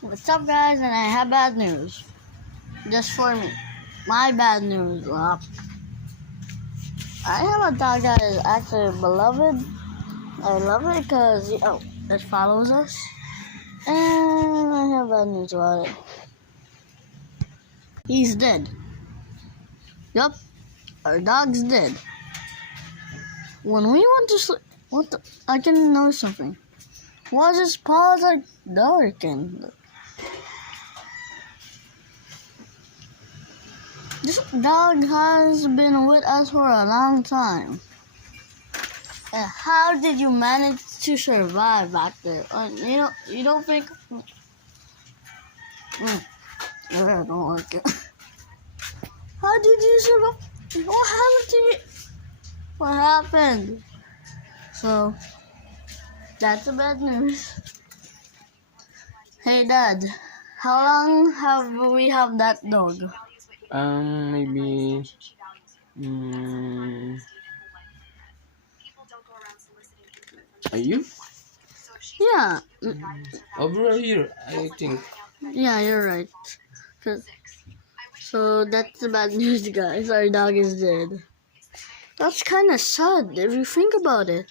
What's up, guys? And I have bad news. Just for me. My bad news. I have a dog that is actually beloved. I love it because it follows us. And I have bad news about it. He's dead. Yup. Our dog's dead. When we went to sleep, I can know something. Was his paws like darkened? This dog has been with us for a long time. And how did you manage to survive back there? You don't think? I don't like it. How did you survive? What happened to you? What happened? So, that's the bad news. Hey, Dad, how long have we have that dog? Maybe. Are you? Yeah. Over here, I think. Yeah, you're right. So that's the bad news, guys. Our dog is dead. That's kind of sad if you think about it.